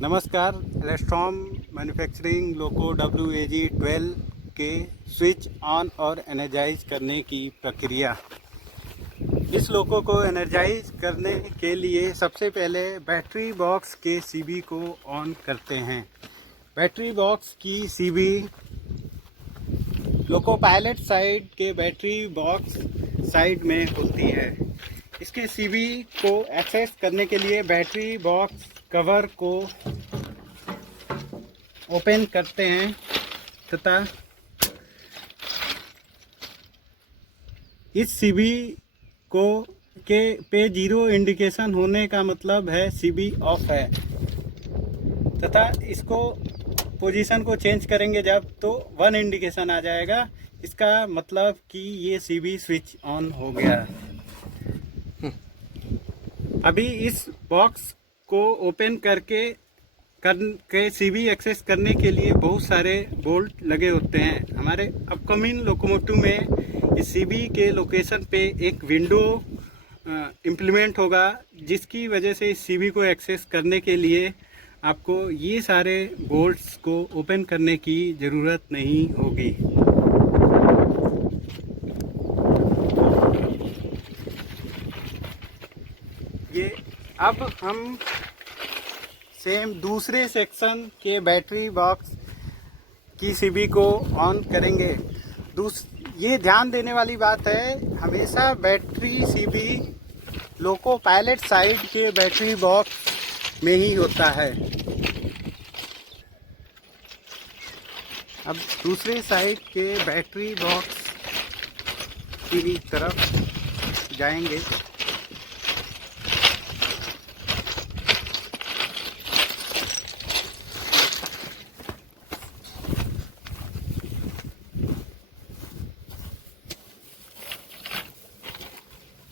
नमस्कार। एलेस्ट्रॉम मैन्युफैक्चरिंग लोको WAG12 के switch on और एनर्जाइज करने की प्रक्रिया। इस लोको को एनर्जाइज करने के लिए सबसे पहले बैटरी बॉक्स के CB को ऑन करते हैं। बैटरी बॉक्स की CB लोको पायलट साइड के बैटरी बॉक्स साइड में होती है। इसके CB को एक्सेस करने के लिए बैटरी बॉक्स कवर को ओपन करते हैं तथा इस CB को पे 0 इंडिकेशन होने का मतलब है CB ऑफ है तथा इसको पोजीशन को चेंज करेंगे जब तो 1 इंडिकेशन आ जाएगा। इसका मतलब कि ये CB स्विच ऑन हो गया। अभी इस बॉक्स को ओपन करके CB एक्सेस करने के लिए बहुत सारे बोल्ट लगे होते हैं। हमारे अपकमिंग लोकोमोटिव में इस CB के लोकेशन पे एक विंडो इम्प्लीमेंट होगा, जिसकी वजह से इस CB को एक्सेस करने के लिए आपको ये सारे बोल्ट्स को ओपन करने की ज़रूरत नहीं होगी। ये अब हम सेम दूसरे सेक्शन के बैटरी बॉक्स की CB को ऑन करेंगे। ये ध्यान देने वाली बात है, हमेशा battery CB loco pilot side के बैटरी बॉक्स में ही होता है। अब दूसरे साइड के बैटरी बॉक्स की तरफ जाएंगे।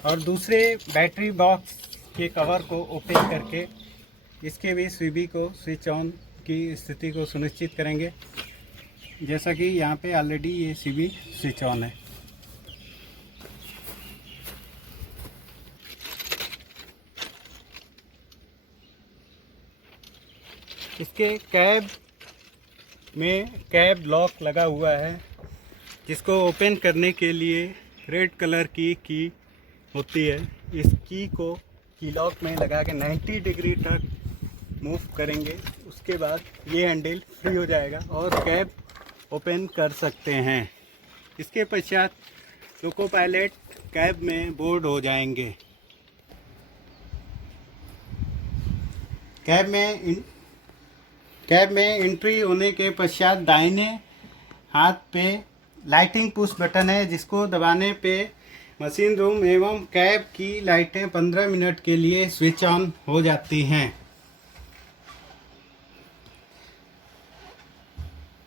और दूसरे बैटरी बॉक्स के कवर को ओपन करके इसके भी CB को स्विच ऑन की स्थिति को सुनिश्चित करेंगे। जैसा कि यहाँ पे ऑलरेडी ये CB स्विच ऑन है। इसके कैब लॉक लगा हुआ है, जिसको ओपन करने के लिए रेड कलर की होती है। इस की लॉक में लगा के 90 डिग्री तक मूव करेंगे। उसके बाद ये हैंडल फ्री हो जाएगा और कैब ओपन कर सकते हैं। इसके पश्चात लोको पायलट कैब में बोर्ड हो जाएंगे। कैब में एंट्री होने के पश्चात दाहिने हाथ पे लाइटिंग पुश बटन है, जिसको दबाने पे मशीन रूम एवं कैब की लाइटें 15 मिनट के लिए स्विच ऑन हो जाती हैं।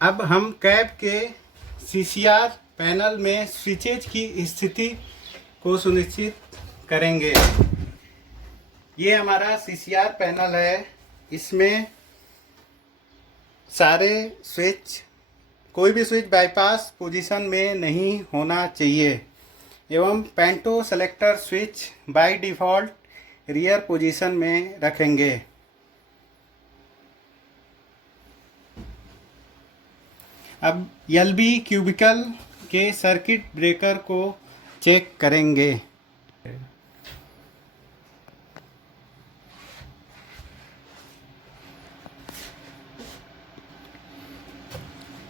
अब हम कैब के CCR पैनल में स्विचेज की स्थिति को सुनिश्चित करेंगे। ये हमारा CCR पैनल है। इसमें सारे स्विच, कोई भी स्विच बाईपास पोजीशन में नहीं होना चाहिए एवं panto selector switch by default rear position में रखेंगे। अब LB क्यूबिकल के सर्किट ब्रेकर को चेक करेंगे।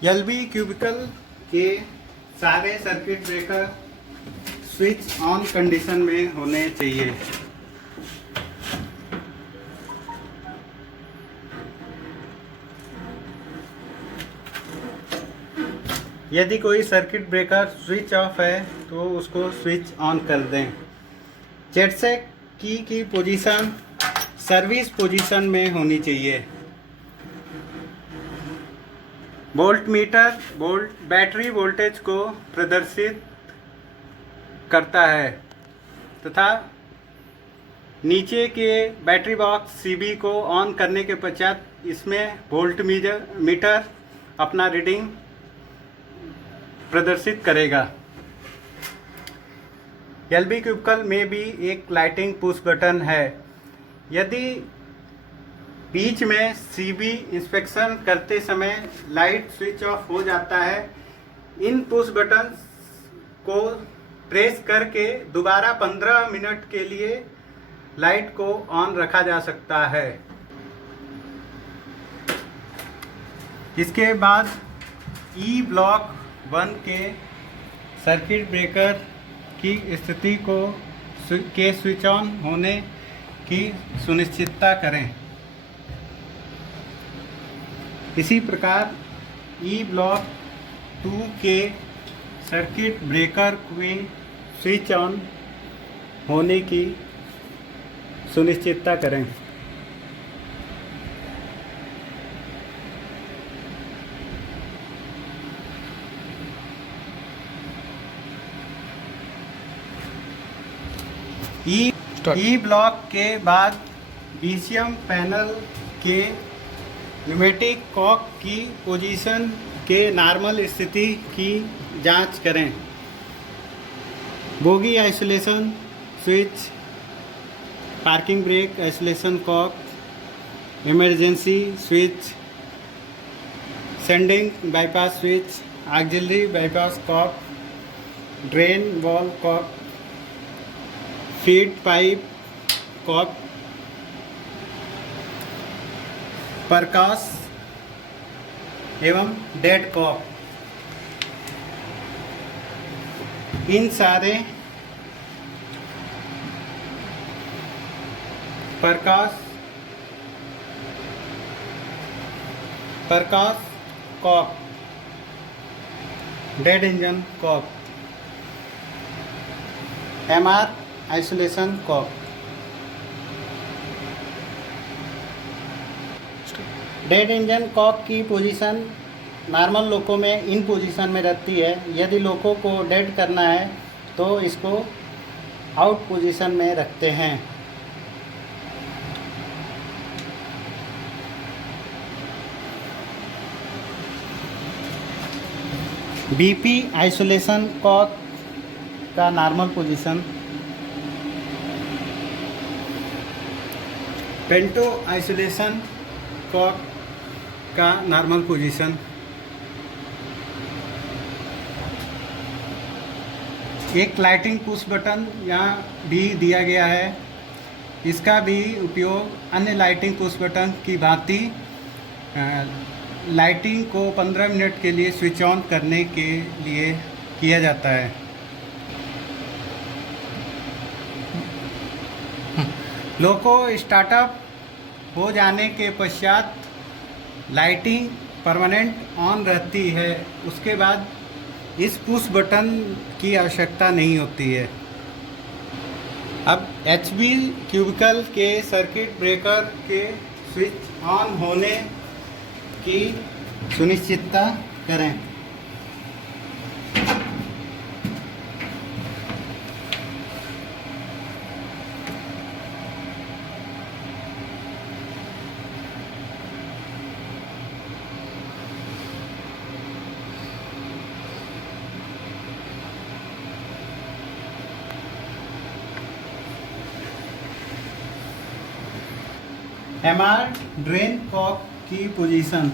LB क्यूबिकल के सारे circuit breaker switch on condition में होने चाहिए। यदि कोई सर्किट ब्रेकर स्विच ऑफ है तो उसको स्विच ऑन कर दें। जेटसेक की पोजीशन सर्विस पोजीशन में होनी चाहिए। वोल्ट मीटर बैटरी वोल्टेज को प्रदर्शित करता है तथा नीचे के बैटरी बॉक्स CB को ऑन करने के पश्चात इसमें वोल्ट मीटर अपना रीडिंग प्रदर्शित करेगा। LB क्यूबिकल में भी एक लाइटिंग पुश बटन है। यदि बीच में सीबी इंस्पेक्शन करते समय लाइट स्विच ऑफ हो जाता है। इन पुश बटन को प्रेस करके दोबारा 15 मिनट के लिए लाइट को ऑन रखा जा सकता है। इसके बाद ई ब्लॉक 1 के सर्किट ब्रेकर की स्थिति के स्विच ऑन होने की सुनिश्चितता करें। इसी प्रकार ई ब्लॉक 2 के सर्किट ब्रेकर में स्विच ऑन होने की सुनिश्चितता करें। ई ब्लॉक के बाद बीसीएम पैनल के न्यूमेटिक कॉक की पोजीशन के नॉर्मल स्थिति की जांच करें। Bogie isolation switch, parking brake isolation cock, emergency switch, sanding bypass switch, auxiliary bypass cock, drain valve cock, feed pipe cock, परकास एवं डेड कॉक, इन सारे परकास cock, dead engine cock, MR isolation cock. Dead engine cock की position normal लोको में इन position में रहती है। यदि लोको को डेड करना है तो इसको आउट पोजीशन में रखते हैं। बीपी आइसोलेशन कॉक का नॉर्मल पोजीशन, पेंटो आइसोलेशन कॉक का नॉर्मल पोजीशन, एक लाइटिंग पुश बटन यहाँ भी दिया गया है। इसका भी उपयोग अन्य लाइटिंग पुश बटन की भांति लाइटिंग को 15 मिनट के लिए स्विच ऑन करने के लिए किया जाता है। लोको स्टार्टअप हो जाने के पश्चात लाइटिंग परमानेंट ऑन रहती है। उसके बाद इस पुश बटन की आवश्यकता नहीं होती है। अब एचबी क्यूबिकल के सर्किट ब्रेकर के स्विच ऑन होने की सुनिश्चितता करें। एमआर ड्रेन कॉक की पोजीशन,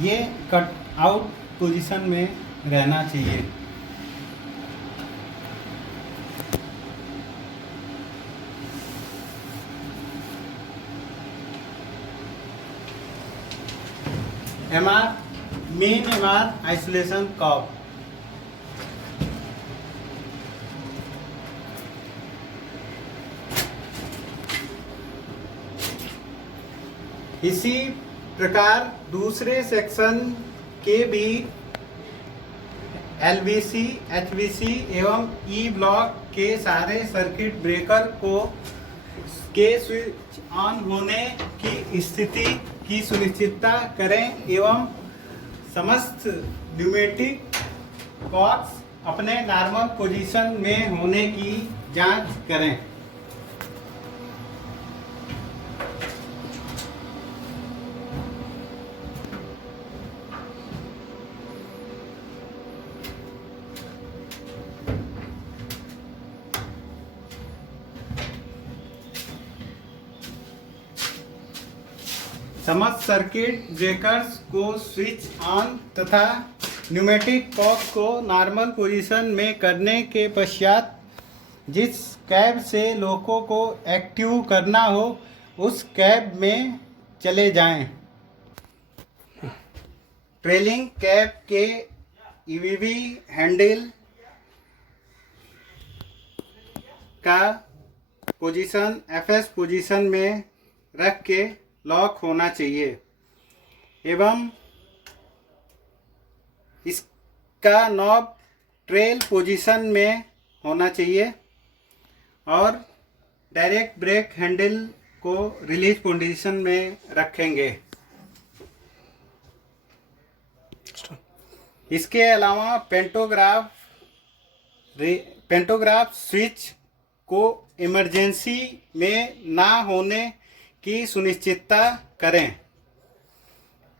ये कट आउट पोजीशन में रहना चाहिए। मेन एमआर आइसोलेशन कॉक, इसी प्रकार दूसरे सेक्शन के भी एलवीसी, एचवीसी एवं ई ब्लॉक के सारे सर्किट ब्रेकर के स्विच ऑन होने की स्थिति की सुनिश्चितता करें एवं समस्त न्यूमेटिक कॉक्स अपने नॉर्मल पोजीशन में होने की जांच करें। समस्त सर्किट ब्रेकर्स को स्विच ऑन तथा न्यूमेटिक बॉक्स को नॉर्मल पोजीशन में करने के पश्चात जिस कैब से लोको को एक्टिव करना हो उस कैब में चले जाएं। ट्रेलिंग कैब के ईवीवी हैंडल का पोजीशन एफएस पोजीशन में रख के लॉक होना चाहिए एवं इसका नॉब ट्रेल पोजीशन में होना चाहिए और डायरेक्ट ब्रेक हैंडल को रिलीज पोजीशन में रखेंगे। इसके अलावा पेंटोग्राफ स्विच को इमरजेंसी में ना होने की सुनिश्चितता करें।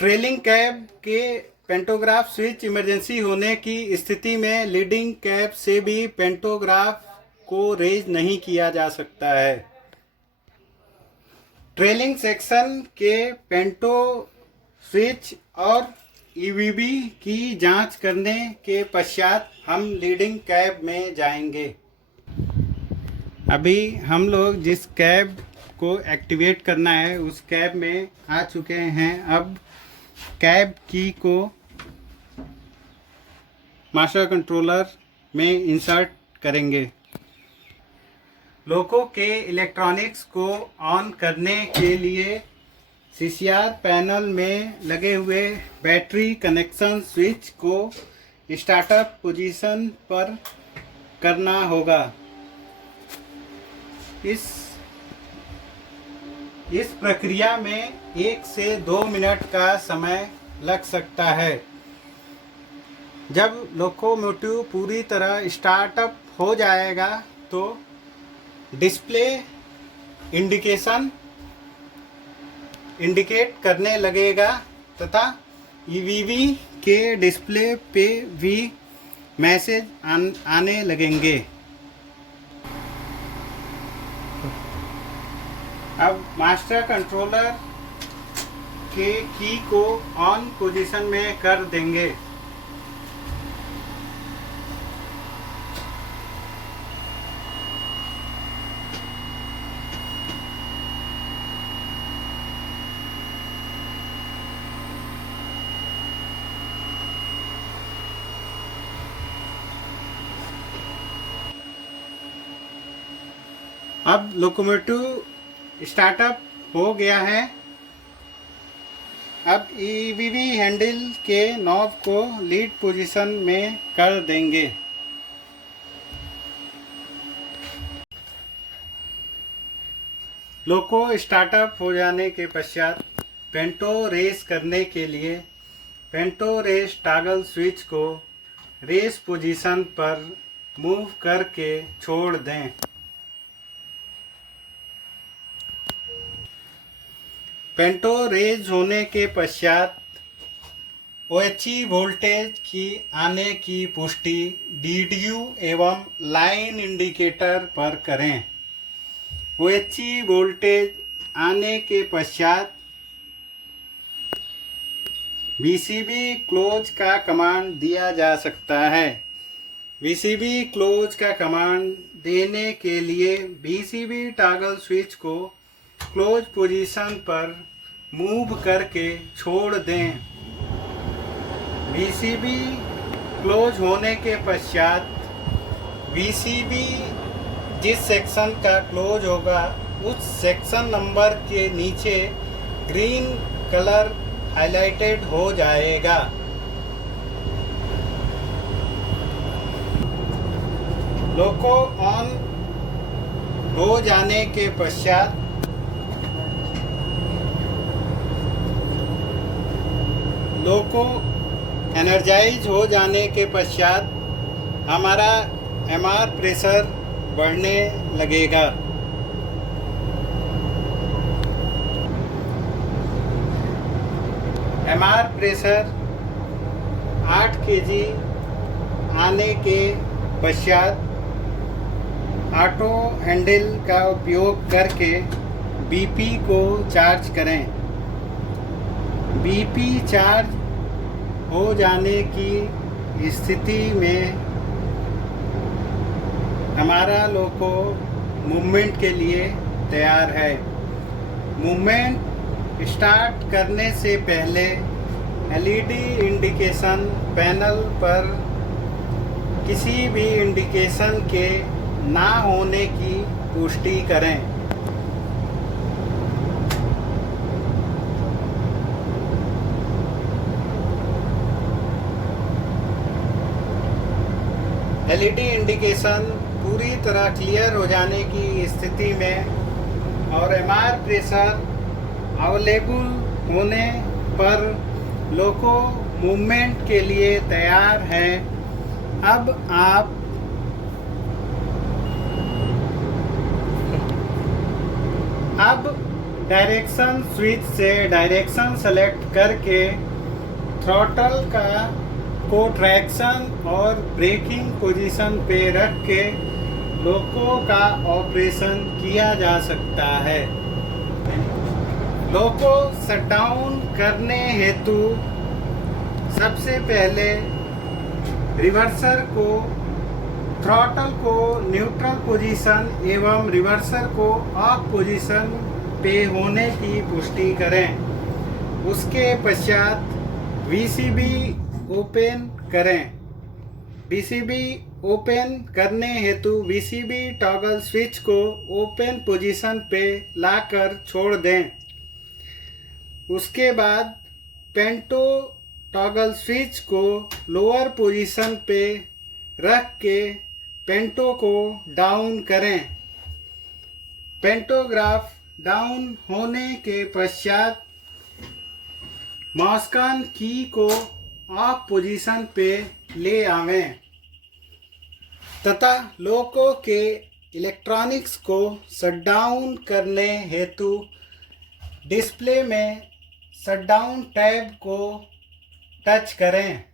ट्रेलिंग कैब के पेंटोग्राफ स्विच इमरजेंसी होने की स्थिति में लीडिंग कैब से भी पेंटोग्राफ को रेज नहीं किया जा सकता है। ट्रेलिंग सेक्शन के पेंटो स्विच और ईवीबी की जांच करने के पश्चात हम लीडिंग कैब में जाएंगे। अभी हम लोग जिस कैब को एक्टिवेट करना है उस कैब में आ चुके हैं। अब कैब की को मास्टर कंट्रोलर में इंसर्ट करेंगे। लोको के इलेक्ट्रॉनिक्स को ऑन करने के लिए सीसीआर पैनल में लगे हुए बैटरी कनेक्शन स्विच को स्टार्टअप पोजीशन पर करना होगा। इस प्रक्रिया में 1 से 2 मिनट का समय लग सकता है। जब लोकोमोटिव पूरी तरह स्टार्टअप हो जाएगा तो डिस्प्ले इंडिकेट करने लगेगा तथा ईवीवी के डिस्प्ले पे भी मैसेज आने लगेंगे। अब मास्टर कंट्रोलर के की को ऑन पोजीशन में कर देंगे। अब लोकोमोटिव स्टार्टअप हो गया है। अब ईवीवी हैंडल के नॉब को लीड पोजीशन में कर देंगे। लोको स्टार्टअप हो जाने के पश्चात पेंटो रेस करने के लिए पेंटो रेस टॉगल स्विच को रेस पोजीशन पर मूव करके छोड़ दें। पेंटो रेज होने के पश्चात ओएचई वोल्टेज की आने की पुष्टि डीडीयू एवं लाइन इंडिकेटर पर करें। ओएचई वोल्टेज आने के पश्चात वीसीबी क्लोज का कमांड दिया जा सकता है। वीसीबी क्लोज का कमांड देने के लिए वीसीबी टॉगल स्विच को क्लोज पोजीशन पर मूव करके छोड़ दें। वीसीबी क्लोज होने के पश्चात वीसीबी जिस सेक्शन का क्लोज होगा उस सेक्शन नंबर के नीचे ग्रीन कलर हाइलाइटेड हो जाएगा। लोको ऑन हो जाने के पश्चात लोको एनर्जाइज हो जाने के पश्चात हमारा एमआर प्रेशर बढ़ने लगेगा। एमआर प्रेशर 8 kg आने के पश्चात ऑटो हैंडल का उपयोग करके बीपी को चार्ज करें। बीपी चार्ज हो जाने की स्थिति में हमारा लोको मूवमेंट के लिए तैयार है। मूवमेंट स्टार्ट करने से पहले एलईडी इंडिकेशन पैनल पर किसी भी इंडिकेशन के ना होने की पुष्टि करें। एलईडी इंडिकेशन पूरी तरह क्लियर हो जाने की स्थिति में और एमआर प्रेशर अवेलेबल होने पर लोको मूवमेंट के लिए तैयार है। अब डायरेक्शन स्विच से डायरेक्शन सेलेक्ट करके थ्रॉटल को ट्रैक्शन और ब्रेकिंग पोजीशन पे रख के लोको का ऑपरेशन किया जा सकता है। लोको शटडाउन करने हेतु सबसे पहले रिवर्सर को थ्रॉटल को न्यूट्रल पोजीशन एवं रिवर्सर को ऑफ पोजीशन पे होने की पुष्टि करें। उसके पश्चात वीसीबी ओपन करें। वीसीबी ओपन करने हेतु वीसीबी टॉगल स्विच को ओपन पोजीशन पे लाकर छोड़ दें। उसके बाद पेंटो टॉगल स्विच को लोअर पोजीशन पे रख के पेंटो को डाउन करें। पेंटोग्राफ डाउन होने के पश्चात मॉस्कन की को ऑफ पोजीशन पे ले आवें तथा लोको के इलेक्ट्रॉनिक्स को शटडाउन करने हेतु डिस्प्ले में शटडाउन टैब को टच करें।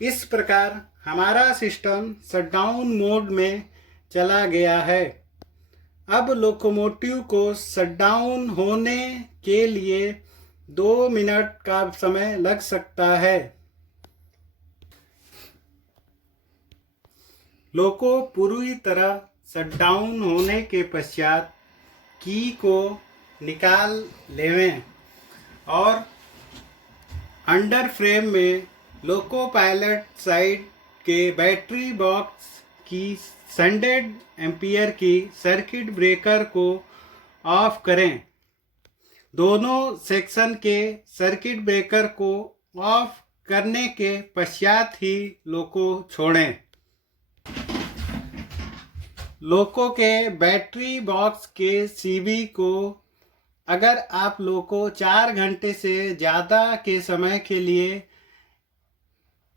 इस प्रकार हमारा सिस्टम शटडाउन मोड में चला गया है। अब लोकोमोटिव को शटडाउन होने के लिए 2 मिनट का समय लग सकता है। लोको पूरी तरह शटडाउन होने के पश्चात की को निकाल लेवें और अंडर फ्रेम में लोको पायलट साइड के बैटरी बॉक्स की 100 एम्पियर की सर्किट ब्रेकर को ऑफ करें। दोनों सेक्शन के सर्किट ब्रेकर को ऑफ करने के पश्चात ही लोको छोड़ें। लोको के बैटरी बॉक्स के सीबी को अगर आप लोको 4 घंटे से ज़्यादा के समय के लिए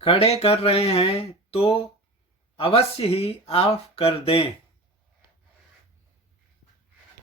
खड़े कर रहे हैं तो अवश्य ही ऑफ कर दें।